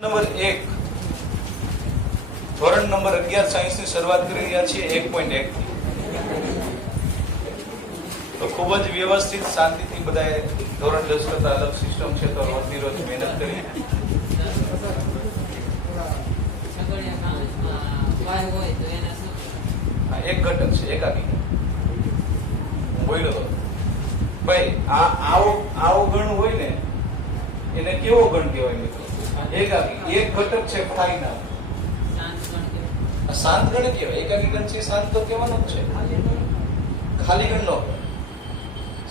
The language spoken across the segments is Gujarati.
નંબર 1 ધોરણ નંબર 11 સાયન્સ ની શરૂઆત કરી રહ્યા છીએ 1.1 તો ખૂબ જ વ્યવસ્થિત શાંતિથી બધાએ ધોરણ 10 કરતા અલગ સિસ્ટમ છે તો રોજની રોજ મહેનત કરી એક ઘટક છે એકાકી બોલ્યો તો ભાઈ આવો ગણ હોય ને એને કેવો ગણ કહેવાય મિત્રો? એકાકી. એક ઘટક છે ફાઈના શાંત ગણ કહેવાય. એકાકી ગણ છે શાંત તો કહેવાનો જ છે. ખાલી ગણ નો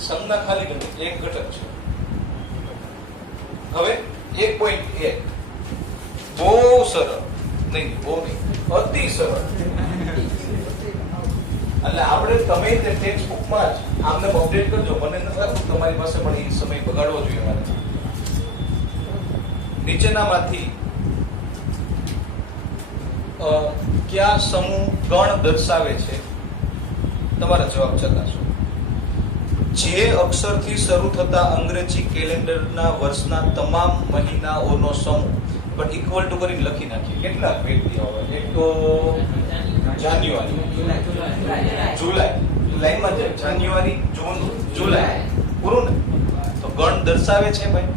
સંજ્ઞા ખાલી ગણ એક ઘટક છે. હવે 1.1 બહુ સરળ નહીં, બહુ નહીં, અતિ સરળ. એટલે આપણે તમે તે ટેક્સ્ટ બુકમાં જ આમને અપડેટ કરજો. મને નથી લાગતું તમારી પાસે પણ એ સમય બગાડવો જોઈએ મારે. નીચેનામાંથી કયા સમૂહ ગણ દર્શાવે છે? તમારા જવાબ ચકાસો. જે અક્ષરથી શરૂ થતા અંગ્રેજી કેલેન્ડરના વર્ષના તમામ મહિનાઓનો સમૂહ પણ ઇક્વલ ટુ કરીને લખી નાખીએ. કેટલા વ્યક્તિઓ આવે? એક તો જાન્યુઆરી, જુલાઈ, જુલાઈમાં છે જાન્યુઆરી, જૂન, જુલાઈ, પૂરું ને? તો ગણ દર્શાવે છે ભાઈ.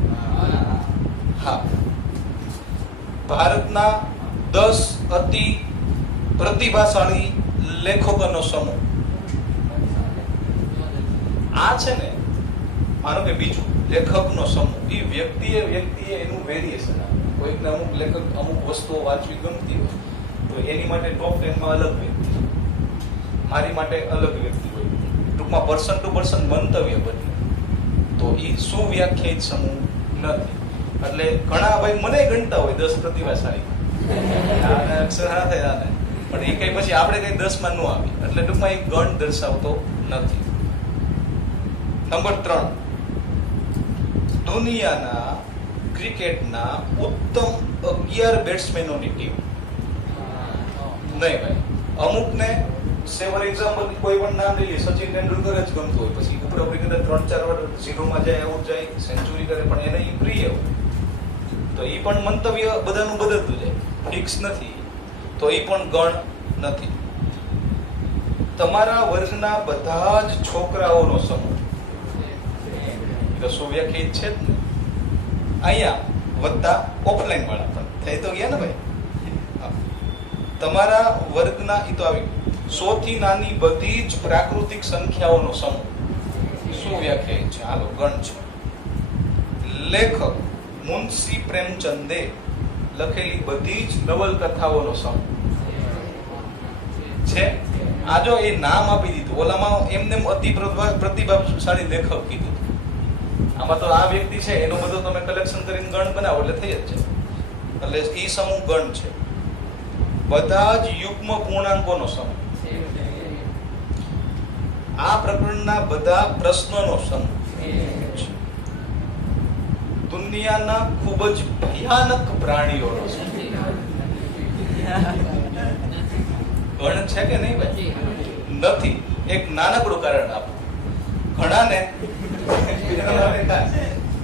હા. ભારતના 10 અતિ પ્રતિભાશાળી લેખકોનો સમૂહ. આ છે ને, માનો કે બીજું લેખકનો સમૂહ. એ વ્યક્તિએ એનું વેરિએશન આવે. કોઈકને અમુક લેખક અમુક વસ્તુઓ વાંચવી ગમતી હોય તો એની માટે ટોપ 10 માં અલગ વ્યક્તિ, મારી માટે અલગ વ્યક્તિ હોય. ટૂંકમાં પર્સન ટુ પર્સન મંતવ્ય બદલે તો એ સુવ્યાખ્યાયિત સમૂહ નથી. એટલે ઘણા ભાઈ મને ગણતા હોય 10 પ્રતિભાશાળી અક્ષર ના થાય પણ એ કઈ પછી આપણે કઈ 10 માં ન આવી. એટલે ટૂંકમાં એ ગણ દર્શાવતો નથી. નંબર 3 દુનિયાના ક્રિકેટના ઉત્તમ 11 બેટ્સમેનોની ટીમ. નહીં ભાઈ, અમુકને ફોર એક્ઝામ્પલ કોઈ પણ નામ લઈએ, સચિન તેંડુલકર જ ગમતું હોય, પછી ઉપર 3-4 વાર ઝીરોમાં જાય, આઉટ જાય, સેન્ચુરી કરે, પણ એને એ પ્રિય હોય તો એ પણ મંતવ્ય બધાનું બદલતું જાય, ફિક્સ નથી. તો એ પણ ગણ નથી. તમારા વર્ગના બધા જ છોકરાઓનો સમૂહ સુવ્યાખ્યાયિત છે જ ને. અહીંયા વત્તા ઓફલાઈન વાળા પણ થઈ તો ગયા ને ભાઈ. તમારા વર્ગના એ તો આવી 100 થી નાની બધી જ પ્રાકૃતિક સંખ્યાઓનો સમૂહ સુવ્યાખ્યાયિત છે. હાલો, ગણ છે. લેખક મુનશી પ્રેમચંદે લખેલી બધી જ નવલકથાઓનો સમૂહ છે. આ જો એ નામ આપી દીધું, ઓલામાં એમને અતિ પ્રતિભાશાળી લેખક કીધું. આમાં તો આ વ્યક્તિ છે એનો બધો તમે કલેક્શન કરીને ગણ બનાવો એટલે થઈ જ છે. એટલે ઈ સમૂહ ગણ છે. બધા જ યુગ્મ પૂર્ણાંકોનો સમૂહ. આ પ્રકરણના બધા પ્રશ્નોનો સમૂહ. દુનિયાના ખૂબ જ ભયાનક પ્રાણીઓનો સમૂહ. ગણ છે કે નહીં ભાઈ? નથી. એક નાનકડું કારણ આપો. ઘણાને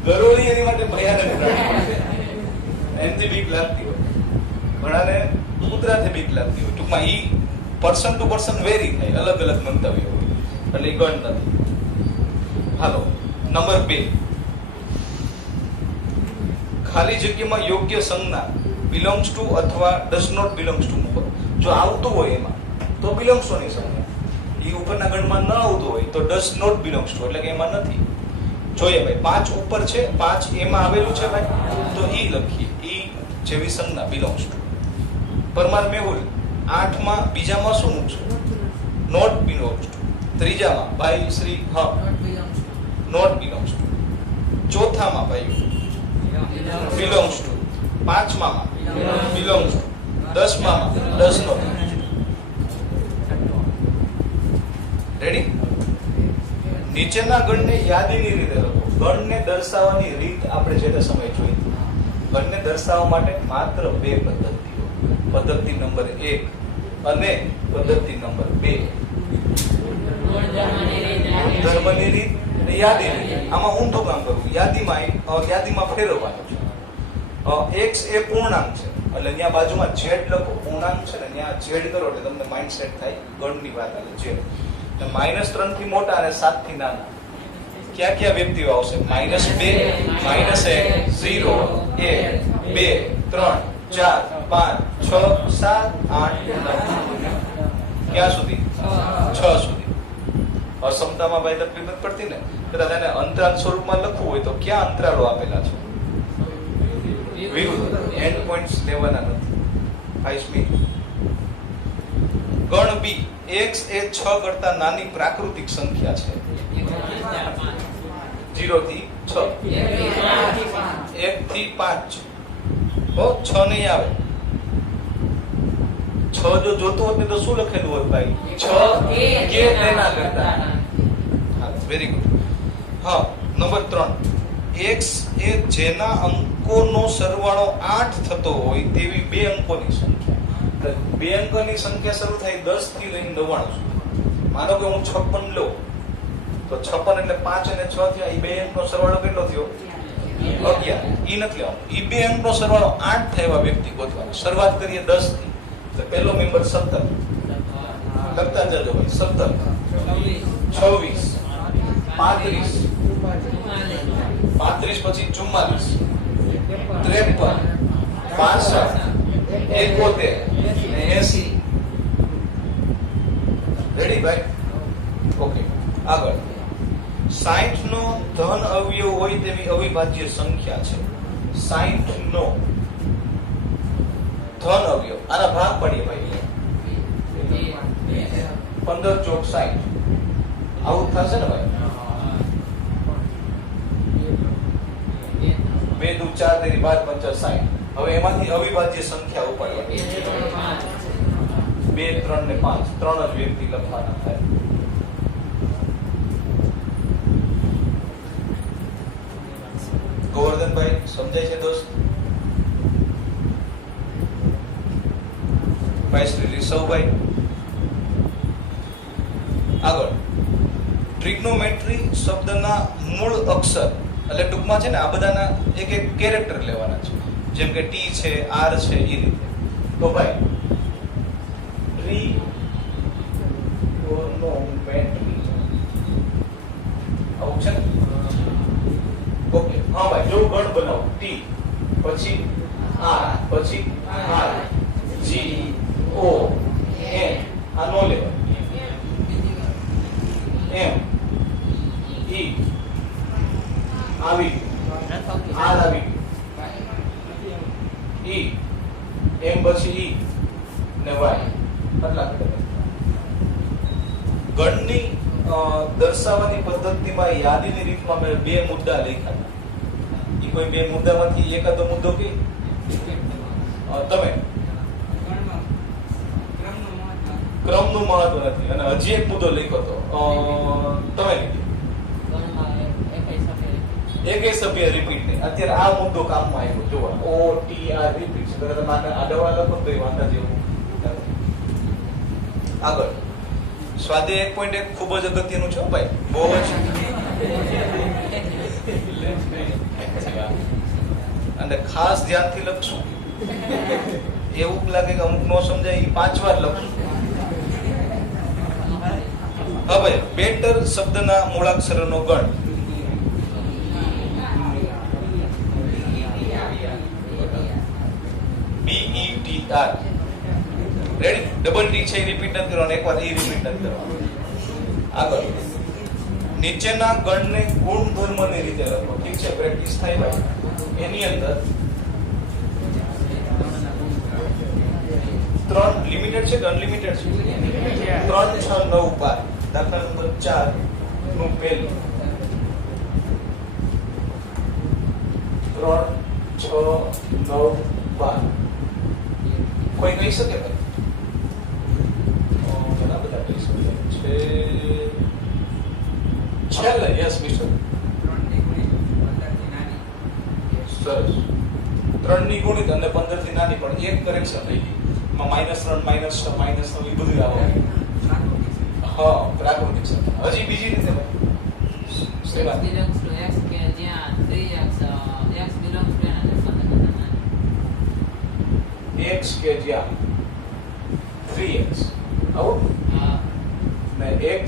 ગરોળી એની માટે ભયાનક પ્રાણી, એનથી બીક લાગતી હોય. ઘણાને કૂતરાથી બીક લાગતી હોય. ટૂંકમાં ઈ પર્સન ટુ પર્સન વેરી થાય, અલગ અલગ મંતવ્ય હોય. એટલે ઈ ગણ નથી. હાલો, નંબર 2 ખાલી જગ્યામાં યોગ્ય સંજ્ઞા બિલોંગ્સ ટુ અથવા ડઝ નોટ બિલોંગ્સ ટુ મૂકો. જો આવતું હોય એમાં તો બિલોંગ્સ ટુ ની સંજ્ઞા, એ ઉપરના ગણમાં ન આવતું હોય તો ડઝ નોટ બિલોંગ્સ ટુ, એટલે કે એમાં નથી. જોઈએ ભાઈ, 5 ઉપર છે, 5 એમાં આવેલું છે ભાઈ, તો ઈ લખીએ. ઈ જેવી સંજ્ઞા બિલોંગ્સ ટુ. પરમાર મેહુલ 8 માં બીજામાં શું મૂકશું? Not belongs to. ત્રીજામાં ભાઈ શ્રી નોટ બિલોંગ્સ ટુ. ચોથામાં ભાઈ બિલોંગ્સ ટુ. 5માં બિલોંગ્સ ટુ. 10માં ડઝ નોટ. રેડી? નીચેના ગણને યાદીની રીતે લખો. ગણને દર્શાવવાની રીત આપણે જે સમય જોઈ. ગણને દર્શાવવા માટે માત્ર 2 પદ્ધતિઓ. પદ્ધતિ નંબર 1 અને પદ્ધતિ નંબર 2. ધર્મની રીત અને યાદીની રીત. આમાં ઊંધું કામ કરવું. યાદીમાં ફેરવવાનું છે. x એ પૂર્ણાંક છે એટલે અહીંયા બાજુમાં z લખો, પૂર્ણાંક છે ને ત્યાં z કરો એટલે તમને માઇન્ડ સેટ થાય ગણની વાત આવે z. -3 થી મોટા અને 7 થી નાના ક્યાં ક્યાં વ્યક્તિઓ આવશે? -2, -1, 0, 1, 2, 3, 4, 5, 6, 7, 8, 9. ક્યાં સુધી? 6 સુધી. અસમતામાં ભાઈ તકલીફ નથી પડતી ને? કદાચ એને અંતરાલ સ્વરૂપમાં લખવું હોય તો ક્યાં અંતરાલો આપેલા છે? વિરુદ્ધ એન્ડ પોઈન્ટ્સ લેવાના નથી. હાઈસ્મી ગણ બી x એ 6 કરતા નાની પ્રાકૃતિક સંખ્યા છે. 0 થી 6, 1 થી 5. 6 નહીં આવે. 6 જો જોતો હોત ને તો શું લખેલું હોત ભાઈ? 6 કે તેના કરતા. હા, વેરી ગુડ. હા, નંબર 3, x એ જેના અંકોનો સરવાળો 8 થતો હોય તેવી બે અંકોની સંખ્યા. બે અંકોની સંખ્યા શરૂ થાય 10 થી લઈને 99 સુધી. માનો કે હું 56 લઉં તો 56 એટલે 5 અને 6 થયા. એ બે અંકનો સરવાળો કેટલો થયો? 11. ઈ નથી લેવાનો. ઈ બે અંકનો સરવાળો 8 થાય એવા વ્યક્તિ ગોતવાનો. શરૂઆત કરીએ 10 થી. તો પહેલો મેમ્બર 17. લખતા જજો ભાઈ. 17, 26, 35, 35 પછી 44, 53, 65, 71, 80. રેડી ભાઈ? ઓકે, આગળ 60 નો ધન અવયવ હોય તેવી અવિભાજ્ય સંખ્યા છે. 60 નો ધન અવયવ. આના ભાગ પાડીએ ભાઈ. 15 ચોક 60. આવું થશે ને ભાઈ? 2 દુ 4 તેરી 5 5 60. હવે એમાંથી અવિભાજ્ય સંખ્યા ઉપાડવાની. 2, 3 ને 5. 3 જ વ્યક્તિ લખવાના થાય. ગોવર્ધનભાઈ સમજાય છે દોસ્ત? ભાઈ સૌભાઈ આગળ. ટ્રિગ્નોમેટ્રી શબ્દના મૂળ અક્ષર એટલે ટૂંકમાં છે ને આ બધાના એક એક કેરેક્ટર લેવાના છે. જેમ કે ટી છે, આર છે, એ રીતે. તો ભાઈ ટ્રિગ્નોમેટ્રી આવું છે ને? ઓકે, હા ભાઈ જો ગણ બનાવો. ટી પછી આર પછી આર જી ઓ એન. આ નો લેવાય. એમ ઈ આવી આર આવી ઈ એમ પછી ઈ ને વાય. આટલા ગણની દર્શાવવાની પદ્ધતિમાં યાદીની રીતમાં મેં બે મુદ્દા લખ્યા. ઈ કોઈ બે મુદ્દામાંથી એકાદો મુદ્દો કે તમે ક્રમનું મહત્વ નથી. અને હજી એક મુદ્દો લખ્યો તો તમે એક સભ્ય રિપીટ નહીં. અત્યારે આ મુદ્દો કામમાં આવ્યો. જો ઓ ટી આર રિપીટ છે. તમારે આ ડવા લખો તો એ વાંધા જેવું. આગળ સ્વાધ્યાય 1.1 ખૂબ જ અગત્યનું છે ભાઈ. બહુ જ. અને ખાસ ધ્યાનથી લખશું. એવું લાગે કે અમુક નો સમજાય એ 5 વાર લખશું. હવે બેટર શબ્દના મૂળાક્ષરનો ગણ. BETR. રેડી? ડબલ ટી છે એ રિપીટ નથી કરવાનું. એકવાર એ રિપીટ નથી કરવાનું. આગળ નીચેના ગણને ગુણધર્મની રીતે લખો. ઠીક છે? પ્રેક્ટિસ થાય ભાઈ. એની અંદર 3 લિમિટેડ છે કે અનલિમિટેડ છે? 3, 6, 9, 12. દાખલા નંબર 4 નું પહેલું 3, 6, 9, 12. કોઈ કહી શકે ભાઈ? ઘણા બધા કહી શકે છે. છેલ્લે યસ મિસ્ટર. સરસ. 3 ની ગુણિત અને 15 થી નાની. પણ એક કરેક્શન થઈ ગઈ. એમાં -3, -6, -9 એ બધું આવે. હા, પ્રાકૃતિક સંખ્યા. હજી બીજી રીતે ભાઈ x કે જ્યાં 3x આવું ને x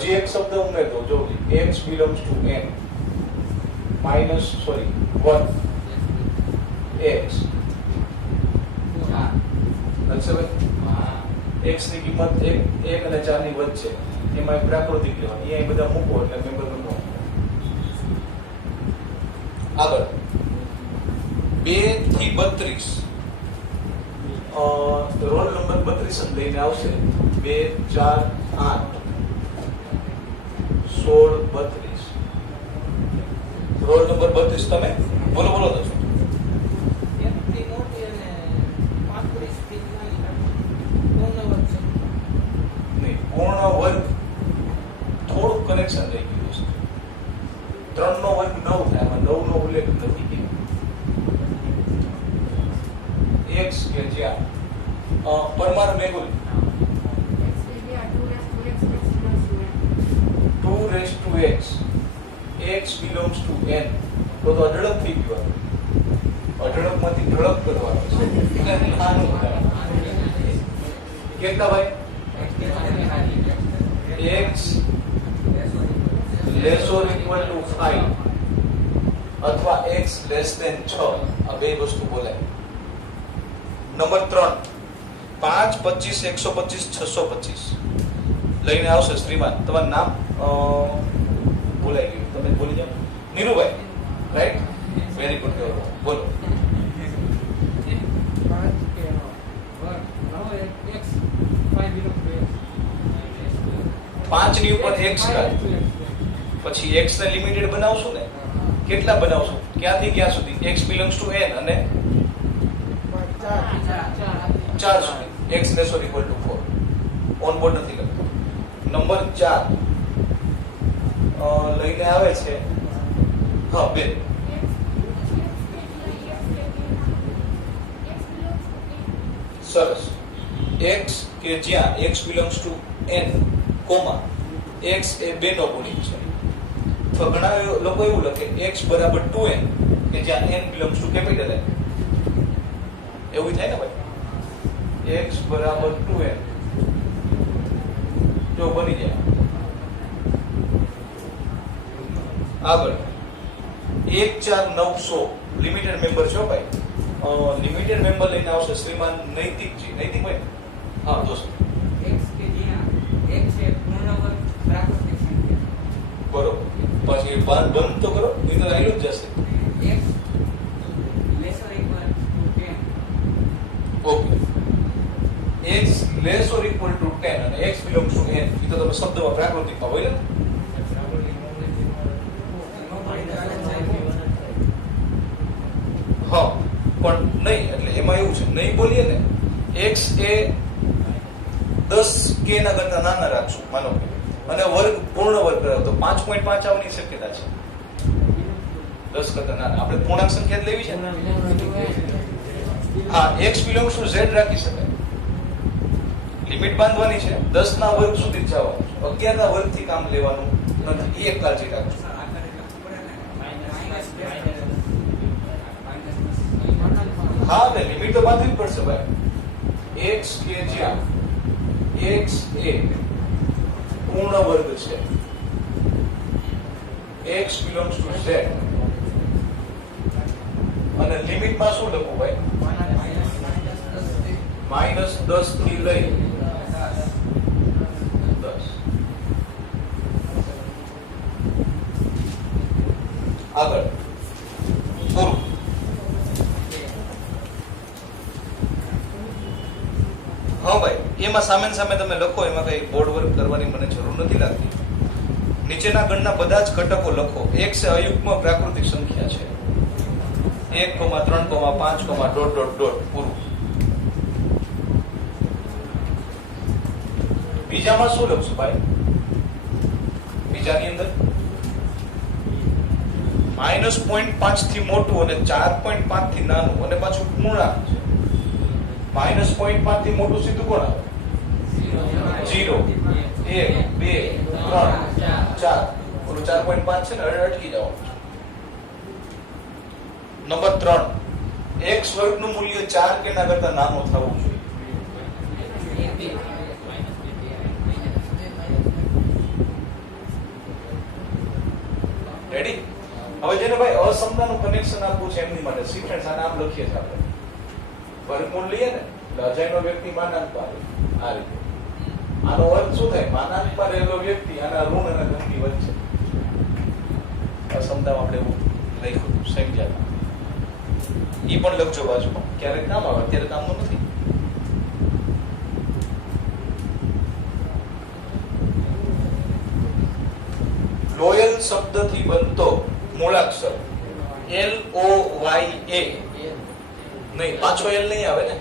હજી એક શબ્દ ઉમેર દો જો x belongs to n minus 1 x x ની કિંમત 1 અને 4 ની વચ્ચે એમાં એક પ્રાકૃતિક લેવાની અહીંયા બધા મૂકો એટલે મેમ્બર બનવો આગળ 2 થી 32 રોલ નંબર 32 જ લઈને આવશે 2 4 8 16 32 રોલ નંબર 32 તમે બોલો બોલો દોસ્તો પૂર્ણ વર્ગ થોડુંક કનેક્શન રહી ગયું છે 3 નો વર્ગ 9 થાય એમાં 9 નો ઉલ્લેખ નથી કર્યો x કે જ્યાં Parmar મેગુલ 2x x belongs to n તો અઢળક થઈ ગયું અઢળકમાંથી ઢળક કરવાનો છે નાનું કેટલા ભાઈ x less or equal to 5 અથવા x less than 6 આ બે વસ્તુ બોલાય નંબર 3 5 25 125 625 લઈને આવશે શ્રીમાન તમારું નામ બોલાઈ ગયું તમે બોલી જાઓ નીરુભાઈ રાઈટ વેરી ગુડ બોલો 5 ની ઉપર x પછી x ને લિમિટેડ બનાવશું ને કેટલા બનાવશું ક્યાંથી ક્યાં સુધી x belongs to n અને 4 સુધી x less or equal to 4 on board નથી લખતો નંબર 4 લઈને આવે છે હા બે સરસ x કે જ્યાં x belongs to n comma x એ બે નો ગુણિત છે તો ઘણા લોકો એવું લખે x બરાબર 2n કે જ્યાં n belongs to capital N એવું થાય ને ભાઈ x બરાબર 2n જો બની જાય આગળ 14900 લિમિટેડ મેમ્બર છો ભાઈ લિમિટેડ મેમ્બર લઈને આવશે શ્રીમાન નૈતિકજી નૈતિક ભાઈ હા દોસ્તો x કે જ્યાં x એ પૂર્ણ વર્ગ પ્રાકૃતિક સંખ્યા બરોબર પછી બંધ તો કરો એ તો આયલું જ જશે x less or equal to 10 okay x less or equal to 10 અને x belongs to n એ તો તમે શબ્દમાં પ્રાકૃતિકમાં હોય ને હા પણ નહીં એટલે એમાં એવું છે નહીં બોલીએ ને x એ 10 k ના કરતા નાના રાખશું માનો કે અને વર્ગ પૂર્ણ વર્ગ કરાવો તો 5.5 આવવાની શક્યતા છે 10 કરતા નાના આપણે પૂર્ણાંક સંખ્યા લેવી છે હા x belongs to z રાખી શકાય લિમિટ બાંધવાની છે 10 ના વર્ગ સુધી જવાનું 11 ના વર્ગ થી કામ લેવાનું નથી એક કાળજી રાખજો હા ને લિમિટ તો બાંધવી પડશે ભાઈ x કે જ્યાં x એ પૂર્ણ વર્ગ છે x belongs to z અને લિમિટમાં શું લખું ભાઈ -10 થી લઈ 10 આગળ પૂરું હા ભાઈ એમાં સામે તમે લખો એમાં કઈ બોર્ડ વર્ક કરવાની મને જરૂર નથી લાગતી નીચેના ગણના બધા જ ઘટકો લખો x એ અયુગ્મ પ્રાકૃતિક સંખ્યા છે 1, 3, 5, ... પૂરું બીજામાં શું લખશું ભાઈ બીજાની અંદર -0.5 થી મોટું અને 4.5 થી નાનું અને પાછું પૂર્ણાંક છે -0.5 થી મોટું સીધું કોણ આવે 0 1 2 3 4 ઓલું 4.5 છે ને અટકી જાવ. નંબર 3, x વર્ગનું મૂલ્ય 4 કે એના કરતા નાનું થવું જોઈએ. રેડી? હવે જેને ભાઈ અસમતાનું કનેક્શન આપવું છે એમની માટે સિક્વન્સ આ નામ લખીએ છીએ આપણે. વર્ગમૂળ લઈએ ને એટલે અજયનો વ્યક્તિ માનાંકમાં આવે આ રીતે. આનો અર્થ શું થાય? માનાંકમાં રહેલો વ્યક્તિ આના ઋણ અને ધનની વચ્ચે. અસમતામાં આપણે એવું લખ્યું સમજ્યા. ઈ પણ લખજો બાજુમાં, ક્યારેક કામ આવે, અત્યારે કામનું નથી. લોયલ શબ્દથી બનતો મૂળાક્ષર LOYA નહીં, પાછો L નહીં આવે ને,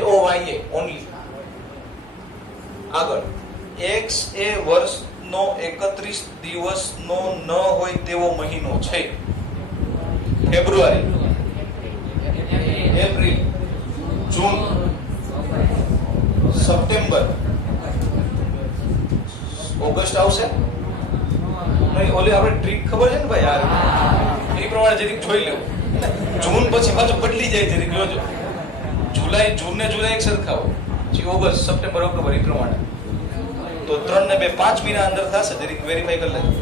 LOYA ઓનલી. આગળ X એ વર્ષનો 31 દિવસનો ન હોય તેવો મહિનો છે. ફેબ્રુઆરી, એપ્રિલ, જૂન, સપ્ટેમ્બર, ઓગસ્ટ આવશે નહીં. ઓલી આપણે ટ્રીક ખબર છે ને ભાઈ, યાર એ પ્રમાણે જરીક જોઈ લેવું. જૂન પછી પાછું બદલી જાય, જરીક જોજો. જુલાઈ, જૂન ને જુલાઈ એક સરખા હોય, પછી ઓગસ્ટ, સપ્ટેમ્બર, ઓક્ટોબર એ પ્રમાણે. તો 3 ને 2 5 મહિના અંદર થશે, જરીક વેરીફાઈ કરી લેજો.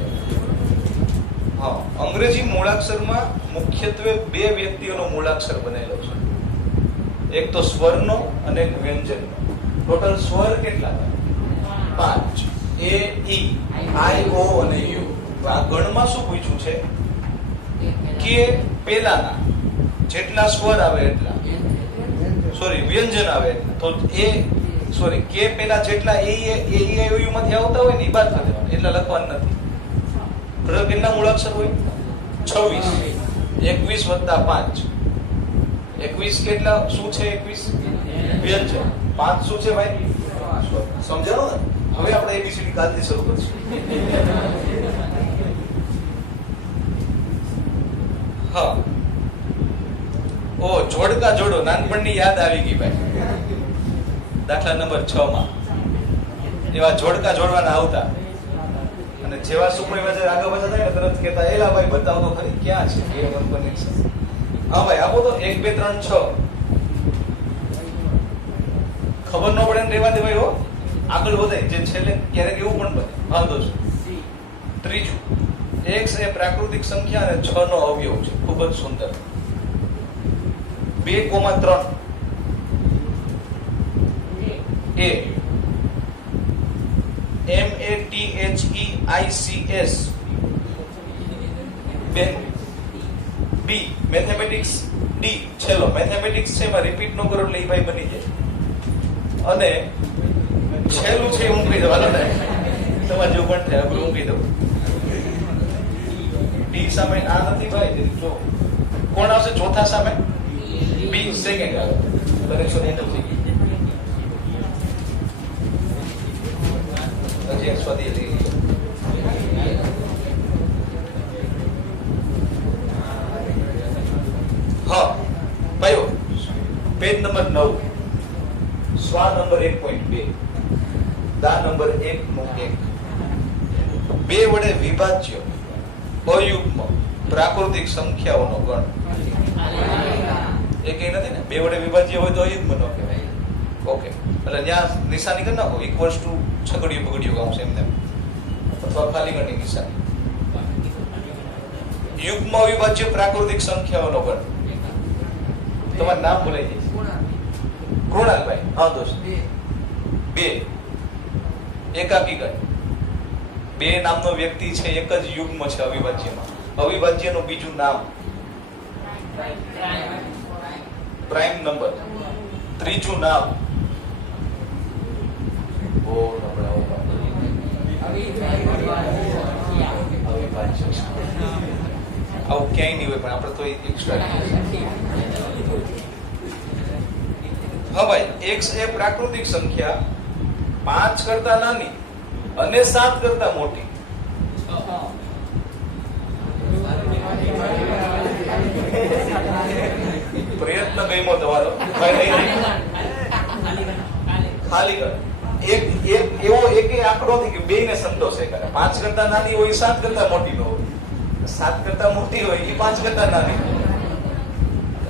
હા, અંગ્રેજી મૂળાક્ષરમાં મુખ્યત્વે 2 વ્યક્તિઓનો મૂળાક્ષર બનેલો છે. એક તો સ્વરનો અને એક વ્યંજનનો. ટોટલ સ્વર કેટલા? 5. A, E, I, O અને U. આ ગણમાં શું પૂછ્યું છે કે પેલાના જેટલા સ્વર આવે એટલા, સોરી વ્યંજન આવે એટલા, તો કે પેલા જેટલા A, E, I, O, U માંથી આવતા હોય ને એ બાદ કરી દેવાના, એટલા લખવાનું નથી. ટોટલ કેટલા મૂળાક્ષર હોય? 26. 21 + 5. 21 કેટલા? શું છે 21? વ્યંજન. 5 શું છે ભાઈ? સમજાણો ને? હવે આપણે ABCD કાલથી શરૂ કરીશું. હા, ઓ જોડકા જોડો, નાનપણની યાદ આવી ગઈ ભાઈ. દાખલા નંબર 6 માં એવા જોડકા જોડવાના આવતા, અને જેવા સુપરવાઇઝર આગળ પાછા થાય ને તરત કહેતા, એલા ભાઈ બતાવો તો ખરી ક્યાં છે A1 કનેક્શન. હા ભાઈ આપો તો 1 2 3 6. ખબર ન પડે ને રેવા દે ભાઈ. હો, આગળ વધાય, જે છેલ્લે ક્યારેક એવું પણ બને. વાંધો છે. ત્રીજું, x એ પ્રાકૃતિક સંખ્યા અને 6 નો અવયવ છે. ખૂબ જ સુંદર. 2, 3 A MATHEICS બેન. B mathematics. D છેલ્લો મેથેમેટિક્સ છે, એમાં રિપીટ ન કરો એટલે એ ભાઈ બની જાય. અને છેલ્લું છે હું કહી દઉં, હાલો ને તમારે જેવું પણ થાય, હું કહી દઉં. D સામે આ નથી ભાઈ, જો કોણ આવશે ચોથા સામે? B સેકન્ડ આવે. કનેક્શન એન્ડ થઈ ગયું. હજી એક સ્વાદી હતી. હા ભાઈઓ, પેજ નંબર 9, સ્વા નંબર 1.2, દા નંબર 1 2 વડે વિભાજ્ય અયુગ્મ પ્રાકૃતિક સંખ્યાઓનો ગણ. એ કઈ નથી ને, 2 વડે વિભાજ્ય હોય તો અયુગ્મ નો કહેવાય. ઓકે, એટલે ત્યાં નિશાની કરી નાખો, ઇક્વલ્સ ટુ છગડીયો બગડીયો કામ છે એમને, અથવા ખાલી ગણની નિશાની. યુગ્મ અવિભાજ્ય પ્રાકૃતિક સંખ્યાઓનો ગણ. તમારું નામ બોલાઈ જાય. કૃણાલભાઈ. હા દોસ્ત. 2 એકાકી ગણ. 2 નામનો વ્યક્તિ છે, એક જ યુગ્મ છે અવિભાજ્યમાં. અવિભાજ્યનું બીજું નામ પ્રાઇમ નંબર. ત્રીજું નામ આવું ક્યાંય નહીં હોય, પણ આપણે તો એક્સ્ટ્રા. હા ભાઈ, x એ પ્રાકૃતિક સંખ્યા 5 કરતા નાની અને 7 કરતા મોટી. પ્રયત્ન ગમ્યો તમારો. ખાલી કર. એક એવો એક એ આંકડો નથી કે બેયને સંતોષે કરે. 5 કરતા નાની હોય 7 કરતા મોટી ન હોય, 7 કરતા મોટી હોય એ 5 કરતા નાની હોય.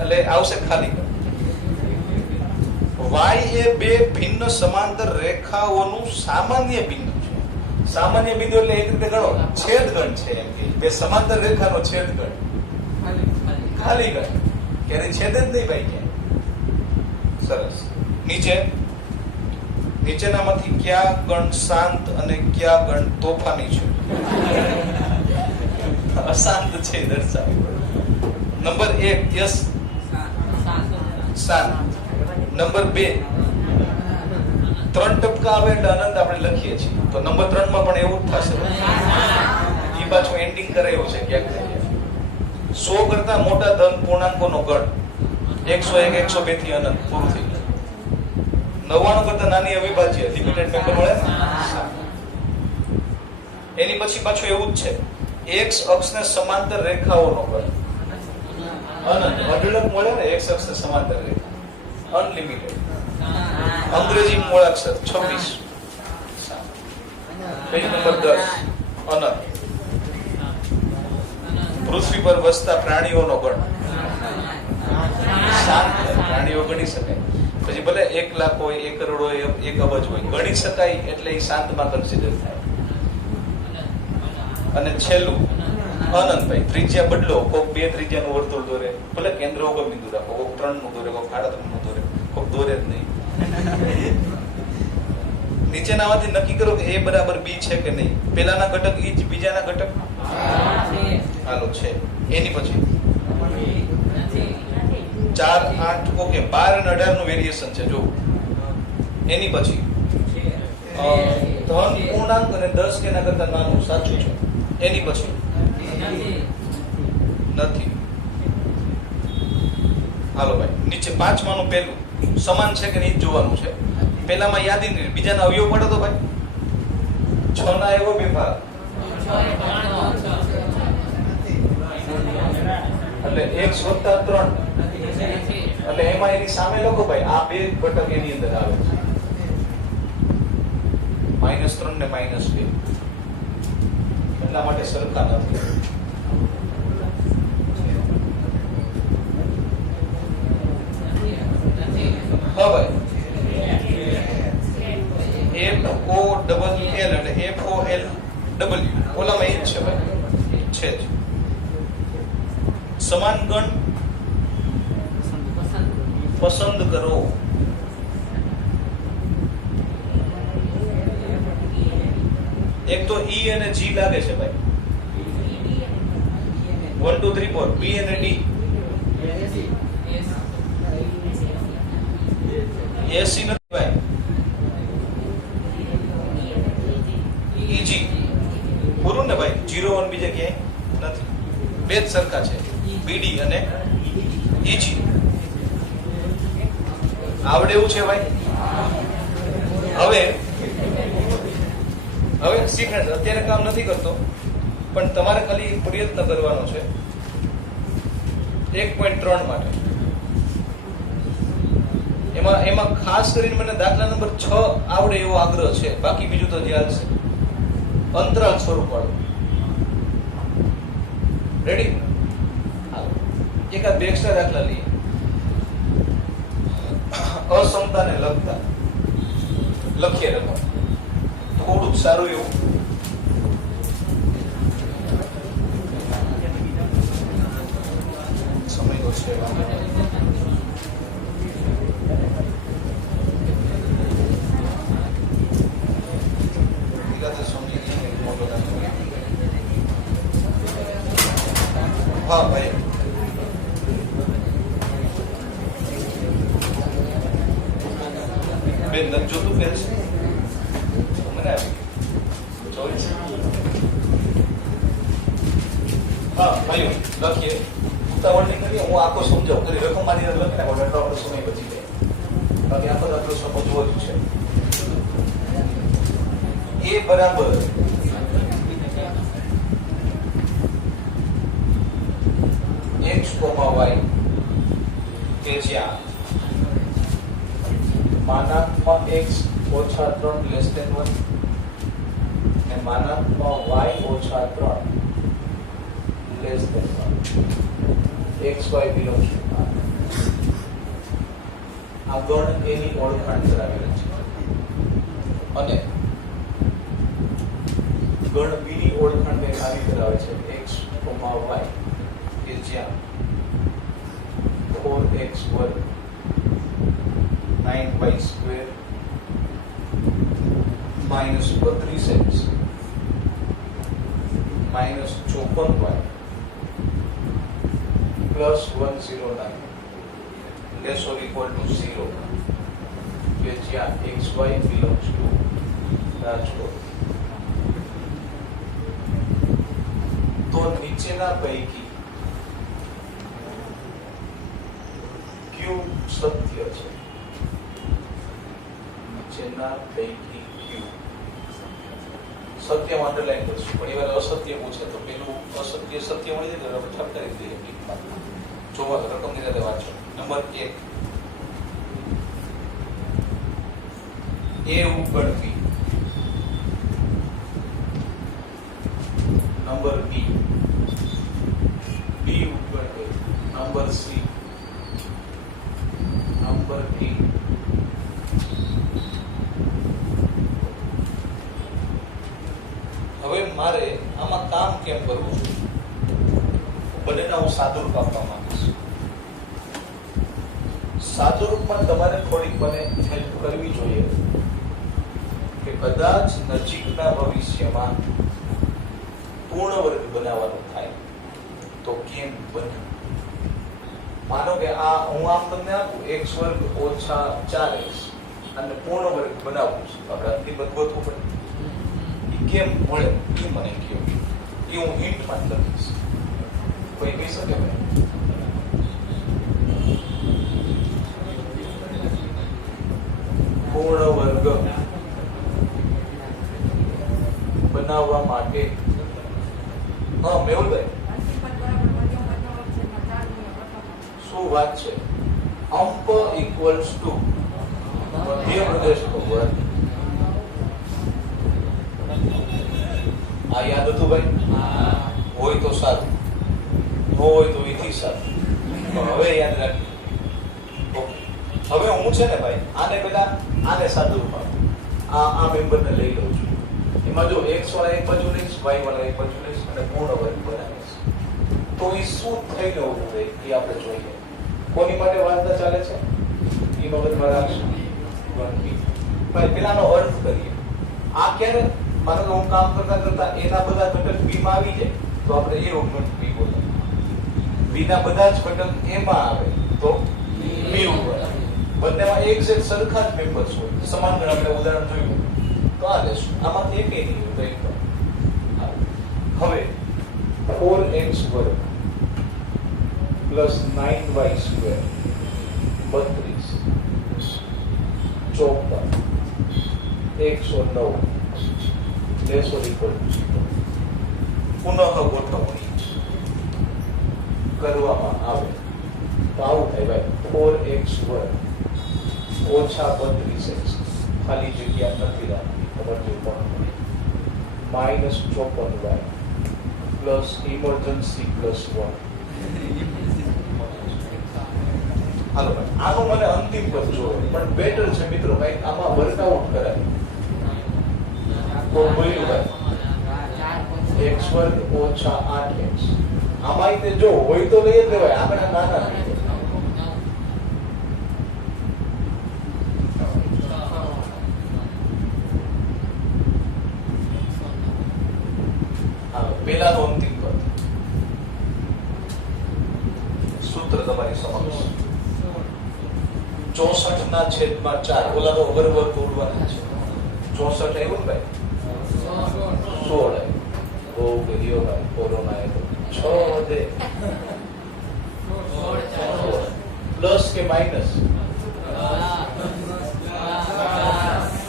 એટલે આવશે ખાલી. y એ બે ભિન્ન સમાંતર રેખાઓનું સામાન્ય બિંદુ છે. સામાન્ય બિંદુ એટલે એક રીતે ગણો છેદગણ છે. એમ કે બે સમાંતર રેખાનો છેદગણ, ખાલી ગણ. ક્યારે છેદ જ નહીં ભાઈ ક્યાં. સરસ. નીચેનામાંથી કયા ગણ શાંત અને કયા ગણ તોફાની છે? અશાંત છે દર્શાવે. નંબર 1 યસ શાંત. નંબર 2 3 ટપકા આવે એટલે અનંત આપણે લખીએ છીએ, તો નંબર 3 માં પણ એવું જ થશે. એ પાછું એન્ડિંગ કરેલું છે ક્યાંક. 100 કરતા મોટા ધન પૂર્ણાંકોનો ગણ 101, 102 થી અનંત પૂરું થઈ ગયું. 99 કરતા નાની અવિભાજ્ય લિમિટેડ મેમ્બર મળે ને. એની પછી પાછું એવું જ છે, x અક્ષને સમાંતર રેખાઓનો ગણ અનંત. અઢળક મળે ને x અક્ષને સમાંતર રેખા અનલિમિટેડ. અંગ્રેજી મૂળાક્ષર 26. પેજ નંબર 10 અનંત. પૃથ્વી પર વસતા પ્રાણીઓનો ગણ શાંત. પ્રાણીઓ ગણી શકાય. પછી ભલે 1 લાખ હોય, 1 કરોડ હોય, 1 અબજ હોય, ગણી શકાય એટલે એ શાંતમાં કન્સિડર થાય. અને છેલ્લું અનંત ભાઈ. ત્રિજ્યા બદલો. કોક 2 ત્રિજ્યાનું વર્તુળ દોરે, ભલે કેન્દ્ર ઉપર બિંદુ રાખો, કોક 3 નું દોરે, કોક 3.5 નું દોરે, કોક દોરે જ નહીં. નીચેનામાંથી નક્કી કરો કે a બરાબર b છે કે નહીં. પેલાના ઘટક ઈ જ, બીજાના ઘટક હાલો છે. એની પછી 4, 8 ઓકે 12 અને 18 નું વેરિએશન છે જો. એની પછી ધન પૂર્ણાંક અને 10 કે એના કરતા નાનું સાચું છે. એની પછી નથી. હાલો ભાઈ નીચે 5 માનું પહેલું સમાન છે કે નહીં જોવાનું છે. પહેલામાં યાદી નહીં, બીજાના અવયવ પડે તો ભાઈ 6 ના એવો બે ભાગ એટલે x + 3 એટલે એમાં એની સામે લખો ભાઈ આ બે ઘટક એની અંદર આવે છે -3 ને -2 એટલા માટે સરખા નથી. હા ભાઈ FOLL એટલે FOLW ઓલામાં એ જ છે ભાઈ, છે જ. સમાન ગણ પસંદ કરો. એક તો E અને G લાગે છે ભાઈ. 1 2 3 4 B અને D. AC નથી ભાઈ. EG પૂરું ને ભાઈ. 0 1 બીજે ક્યાંય નથી. બે જ સરખા છે, BD અને EG. આવડે એવું છે ભાઈ. હવે શીખે. અત્યારે કામ નથી કરતો પણ તમારે ખાલી પ્રયત્ન કરવાનો છે 1.3 માટે. એમાં ખાસ કરીને મને દાખલા નંબર 6 આવડે એવો આગ્રહ છે, બાકી બીજું તો જે હાલશે. અંતરાલ સ્વરૂપ વાળું. રેડી? એકાદ બે એક્સ્ટ્રા દાખલા લઈએ. અસમતાને લગતા લખીએ રમો થોડુંક સારું એવું. સમય તો છે. હા ભાઈ બેન નથી જોતું ફેર છે મને ચોઈસ. હા ભાઈઓ લખીએ. ઉતાવળ નહીં કરીએ, હું આખો સમજાવું. કરી રકમ મારી લખી નાખો એટલે આપણો સમય બચી જાય. બાકી આખો આપણો સમજવો જ છે. A બરાબર x, y કે જ્યાં -x - 3 <1 માનાંકમાં y ઓછા 3 less than 1 xy belongs to R. આ ગણ એની ઓળખાણ કરાવેલી છે અને ગણ બી ની ઓળખાણ કંઈક આવી કરાવે છે x, y કે જ્યાં 4x વર્ગ 9y square minus 32x minus 54y plus 109 less or equal to 0 કે જ્યાં xy બિલોંગ્સ ટુ રાજકોટ. તો નીચેના પૈકી કયું સત્ય છે? નીચેના પૈકી કયું સત્ય અંડરલાઈન કરશું? ઘણી વાર અસત્ય પૂછે તો પેલું અસત્ય સત્ય મળી જાય તો આપણે ઠપ કરી દઈએ ટીકમાં. જોવા રકમની સાથે વાંચો. નંબર 1 એ ઉગડવી. નંબર બી ઉગડવી. Number C. Number D. હવે મારે આમાં કામ કેમ કરવું છે? બંનેના હું સાદુરૂપ આપવા માંગુ છું. સાદુરૂપમાં તમારે થોડીક મને હેલ્પ કરવી જોઈએ કે કદાચ નજીકના ભવિષ્યમાં પૂર્ણ વર્ગ બનાવવાનું થાય તો કેમ બને. માનો કે આ હું આમ તમને આપું x વર્ગ ઓછા 4x અને પૂર્ણ વર્ગ બનાવવું છે, આપણે અંતિમ વર્ગ ગોતવું પડે. એ કેમ મળે એ મને કહો. એ હું હિન્ટમાં લખીશ. કોઈ કહી શકે ભાઈ? પૂર્ણ વર્ગ બનાવવા માટે મેહુલભાઈ શું વાત છે? અંપ ઇક્વલ્સ ટુ મધ્ય પ્રદેશનો વર્ગ. આ યાદ હતું ભાઈ? હોય તો સારું, ન હોય તો એથી સારું. હવે યાદ રાખજો. ઓકે, હવે હું છે ને ભાઈ આને પેલા આને સાદું રૂપ આપું. આ મેમ્બરને લઈ લઉં છું. એમાં જો x વાળા એક બાજુ લઈશ, y વાળા એક બાજુ લઈશ અને પૂર્ણ વર્ગ બનાવીશ. તો એ શું થઈ જવું જોઈએ એ આપણે જોઈએ. કોની માટે વાર્તા ચાલે છે એ મગજમાં રાખશું. ભાઈ પેલાનો અર્થ કરીએ. આ ક્યારે માનો કે હું કામ કરતા કરતા એના બધા ઘટક બી માં આવી જાય તો આપણે એ ઓગમેન્ટ બી બોલે. બી ના બધા જ ઘટક એમાં આવે તો બી ઉપર. બંનેમાં એક્ઝેક્ટ સરખા જ મેમ્બર્સ હોય, સમાન ગણ. આપણે ઉદાહરણ જોયું તો આ લેશું. આમાંથી એક નહીં હોય તો એક. હવે 4x વર્ગ plus 9y square 32 54 109 less or equal to 0 પુનઃ ગોઠવણી કરવામાં આવે તો આવું થાય ભાઈ. 4x વર્ગ ઓછા 32x ખાલી જગ્યા નથી રાખવી, ખબર છે પણ minus 54y plus emergency plus 1. હાલો ભાઈ આનું મને અંતિમ પદ જોવે પણ બેટર છે મિત્રો ભાઈ આમાં વર્કઆઉટ કરાય તો બોલ્યું ભાઈ x વર્ગ ઓછા 8x. આમાં તે જો હોય તો લઈ જ લેવાય, આંકડા નાના થઈ જાય. પેલાનો અંતિમ પદ સૂત્ર તમારી સમક્ષ 64 ના છેદમાં 4. ઓલા તો વર્ગ તોડવાના છે. 64 આવ્યું ને ભાઈ? 16 બહુ ગયો ભાઈ. કોરોના આવ્યો 6 વધે પ્લસ કે માઇનસ?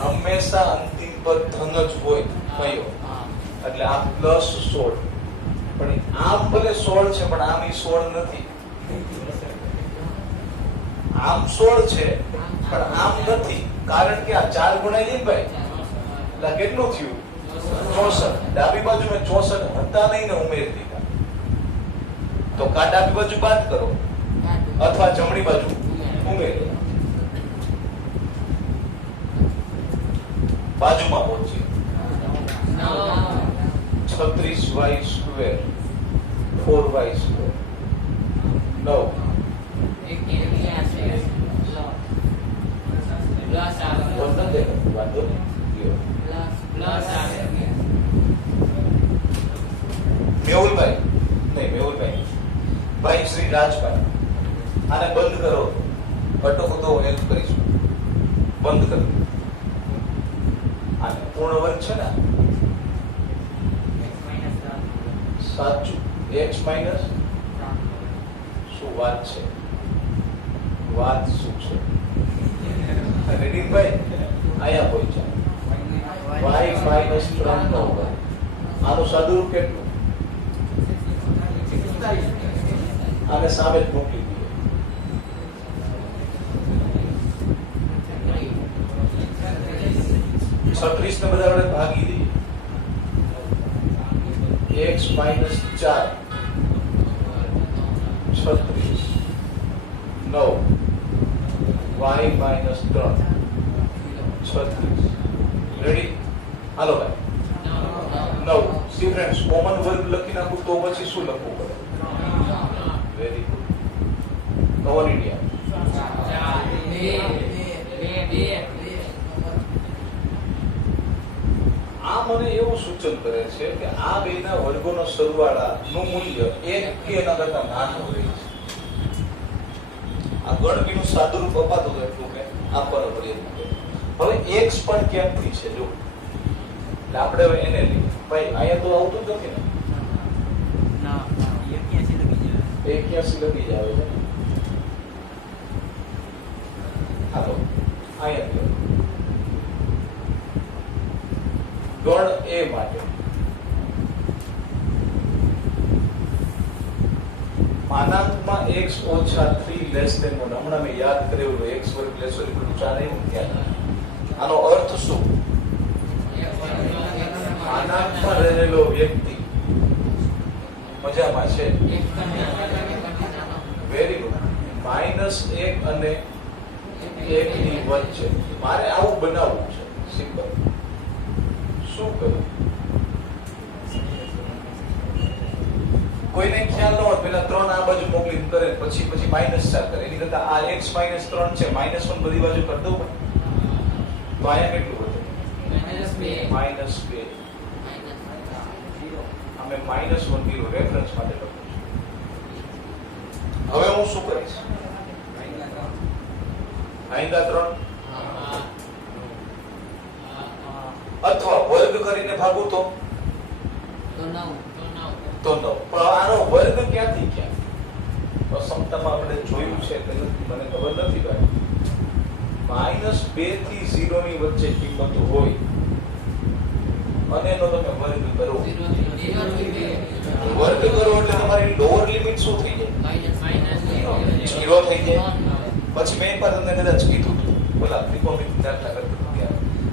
હંમેશા અંતિમ પદ ધન જ હોય કયો, એટલે આ પ્લસ 16. પણ આમ ભલે 16 છે પણ આમ 16 નથી. આમ 16 છે પણ આમ નથી, કારણ કે આ 4 ગુણાય નહીં ભાઈ. એટલે કેટલું થયું? 64. ડાબી બાજુ મેં 64 હતા નહીં ને ઉમેરી દીધા. તો કા ડાબી બાજુ બાદ કરો અથવા જમણી બાજુ ઉમેરો. બાજુમાં પહોંચીએ. 36y², 4y², 9. વાંધો નહીં, વાંધો નહીં. મેહુલભાઈ નહીં, મેહુલભાઈ ભાઈ શ્રી રાજભાઈ, આને બંધ કરો. અટકો તો હેલ્પ કરીશું. બંધ કરો. આને પૂર્ણ વર્ગ છે ને, સાચું. x માઇનસ શું વાત છે? વાત શું છે? રેડીભાઈ અહીંયા પહોંચ્યા. y માઇનસ 3 નો વર્ગ. આનું સાદુરૂપ કેટલું? આને સામે જ મોકલી દઈએ. છત્રીસ ને બધા વડે ભાગી દઈએ. x minus 4, 36, 9, y minus 3, 36. Ready? હાલો ભાઈ. 9. સી ફ્રેન્ડ્સ, કોમન વર્ગ લખી નાખું તો પછી શું લખવું પડે? Very good. Cover India. આ મને એવું સૂચન કરે છે કે આ બેના વર્ગોનો સરવાળાનું મૂલ્ય 1 કે એના કરતા નાનું હોય છે. આ ગણકીનું સાદુરૂપ અપાતું હતું એટલું કે આપવાનો પ્રયત્ન કર્યો. હવે x પણ ક્યાંથી છે જો, એટલે આપણે હવે એને લઈએ. ભાઈ અહીંયા તો આવતું જ નથી ને, 81 લખી જ આવે છે. હાલો અહીંયા ગણ a માટે માનાંકમાં x ઓછા 3 લેસ ધેન 1. હમણાં મેં યાદ કરેલું x વર્ગ લેસ હોય બધું ચાલે એવું ધ્યાન. આનો અર્થ શું? માનાંકમાં રહેલો વ્યક્તિ મજામાં છે. Very good. -1 અને 1 ની વચ્ચે મારે આવું બનાવવું છે. સિમ્પલ. શું કરું? કોઈને ખ્યાલ ન હોય પેલા 3 આ બાજુ મોકલી કરે પછી -4 કરે. એની કરતા આ x -3 છે, -1 બધી બાજુ કરી દઉં. તો અહીંયા કેટલું વધે? -2. અમે -1 0 રેફરન્સ માટે લખું છું. હવે હું શું કરીશ? આઈંદા 3 અથવા વર્ગ કરીને ભાગું તો 9. પણ આનો વર્ગ ક્યાંથી ક્યાં? અસમતામાં આપણે જોયું છે કે મને ખબર નથી ભાઈ. -2 થી 0 ની વચ્ચે કિંમત હોય અને એનો તમે વર્ગ કરો. વર્ગ કરો એટલે તમારી લોઅર લિમિટ શું થઈ જાય? 0 થઈ જાય. પછી મેં એકવાર તમને કદાચ કીધું હતું બોલા ત્રિકોણમિતિ દાખલા કરતા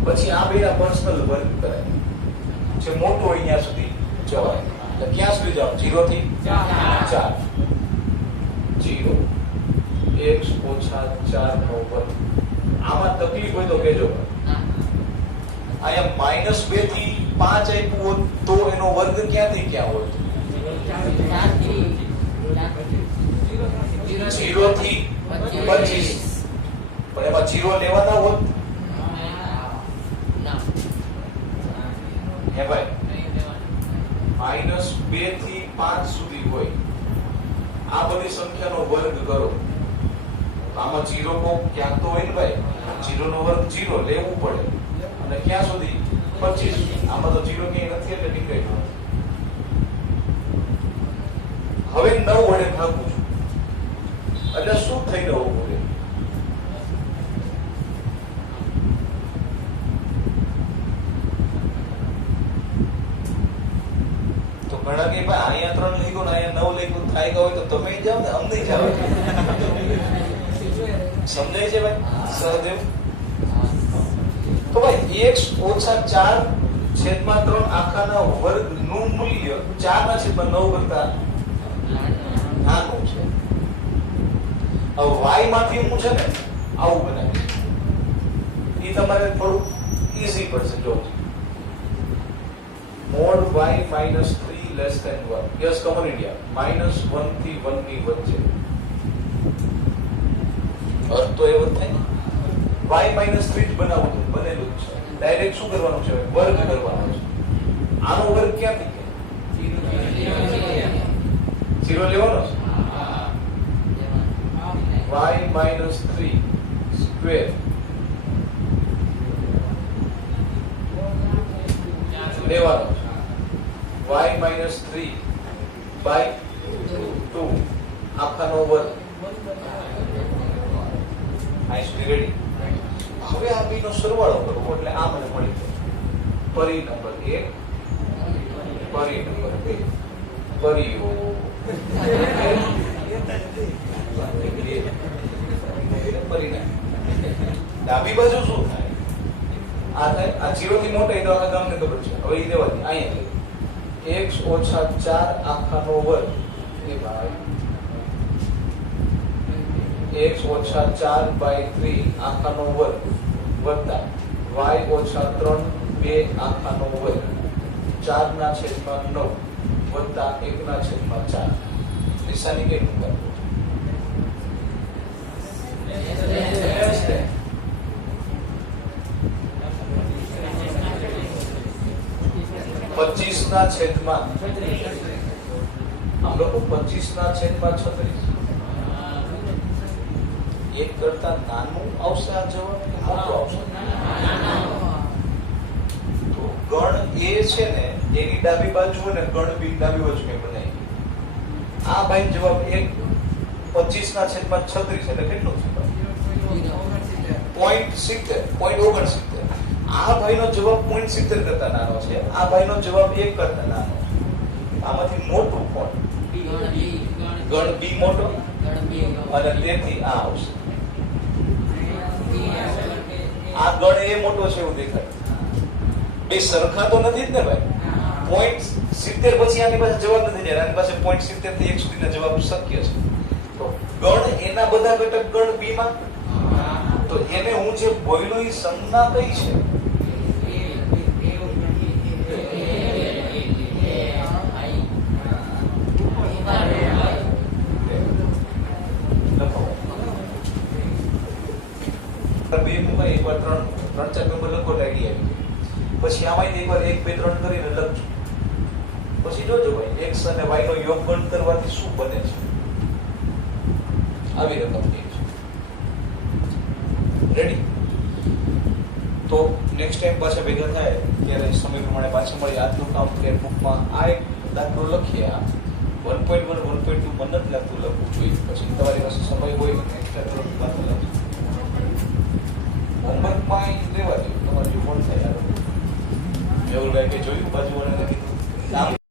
પછી આ બેના પર્સનલ વર્ગ કરાય. જે મોટો હોય ત્યાં સુધી જવાય. એટલે ક્યાં સુધી જાવ? 0 થી 4. 0 x ઓછા 4 નો વર્ગ. આમાં તકલીફ હોય તો કહેજો. અહીંયા -2 થી 5 આપ્યું હોત તો એનો વર્ગ ક્યાંથી ક્યાં હોત? 0 થી 25. પણ એમાં 0 લેવાના હોત હે ભાઈ? -2 થી 5 સુધી હોય. આ બધી સંખ્યાનો વર્ગ કરો. આમાં 0 કો ક્યાંક તો હોય ને ભાઈ. 0 નો વર્ગ 0 લેવું પડે. અને ક્યાં સુધી? 25. આમાં તો 0 ક્યાંય નથી એટલે નીકળી ગયો. હવે 9 વડે ભાગું છું એટલે શું થઈ રહ્યું પડે? તો ઘણા કે ભાઈ અહીંયા 3 લઈ ગયો ને અહીંયા 9 લઈ ગયો થાય ગયો હોય તો તમે જાઓ ને અમને જાવ. સમજાય છે ભાઈ? સહદેવ તો ભાઈ x ઓછા 4 છેદમાં 3 આખાના વર્ગનું મૂલ્ય 4/9 કરતા નાનું છે. હવે y માંથી હું છે ને આવું બનાવીશ. ઈ તમારે થોડું ઈઝી પડશે. જો mod y minus 3 less than 1. Yes, common India. -1 થી 1 ની વચ્ચે. અર્થ તો એવો જ થાય ને. y minus 3 જ બનાવવું હતું, બનેલું જ છે. ડાયરેક્ટ શું કરવાનું છે? વર્ગ કરવાનો છે. આનો વર્ગ ક્યાંથી કે 0 લેવાનો છે. y minus 3 square લેવાનો છે. y minus 3 by 2 આખાનો વર્ગ. આઈ સુધી રેડી. હવે આ બેનો સરવાળો કરવો એટલે આ મને મળી જાય. પરી નંબર 1, પરી નંબર 2, પરીઓ પરિણામ. ડાબી બાજુ શું થાય? આ થાય આ 0 થી મોટા એટલે આખા ગામને ખબર છે. હવે ઈ દેવાથી અહીંયા x - 4 આખાનો વર્ગ એ ભાઈ x - 4/3 આખાનો વર્ગ વત્તા y - 3 2 આખાનો વર્ગ 4/9 વત્તા 1/4. નિશાની કેમ કરવું? 25/36. આમ લોકો 25/36. એક કરતા નાનું આવશે આ જવાબ કે મોટો આવશે? તો ગણ એ છે ને એની ડાબી બાજુ અને ગણ બી ડાબી બાજુ કેમ બનાવી? આ ભાઈ જવાબ 25/36 એટલે કેટલો છે? 0.69. આ ભાઈનો જવાબ 0.70 કરતા નાનો છે. આ ભાઈનો જવાબ 1 કરતા નાનો છે. આમાંથી મોટું કોણ? ગણ બી મોટો અને તેથી આ આવશે. આ ગણ એ મોટો છે એવું દેખાય. બે સરખા તો નથી જ ને ભાઈ. 0.70 પછી આની પાસે જવાબ નથી જાય. આની પાસે 0.70 થી 1 સુધીના જવાબ શક્ય છે. તો ગણ એના બધા ઘટક ગણ બી માં. તો એને હું જે બોલ્યો એ સંજ્ઞા કઈ છે? એકવાર 3-4 નંબર લખો એટલે આઈડિયા આવી. પછી આમાંથી એકવાર 1 2 3 કરીને લખજો. પછી જોજો ભાઈ x અને y નો યોગગણ કરવાથી શું બને છે. આવી રકમ થઈ છે. રેડી? તો નેક્સ્ટ ટાઈમ પાછા ભેગા થાય ત્યારે સમય પ્રમાણે પાછા મળી. આજનું કામ કે બુકમાં આ એક દાખલો લખીએ. આ 1.1 1.2 મને નથી લાગતું લખવું જોઈએ. પછી તમારી પાસે સમય હોય એક્સ્ટ્રા થોડું દાખલો લખજો. હોમવર્કમાં લેવા દો. તમારે જો ફોન થાય મેહુલભાઈ કે જોયું બાજુવાળાને કીધું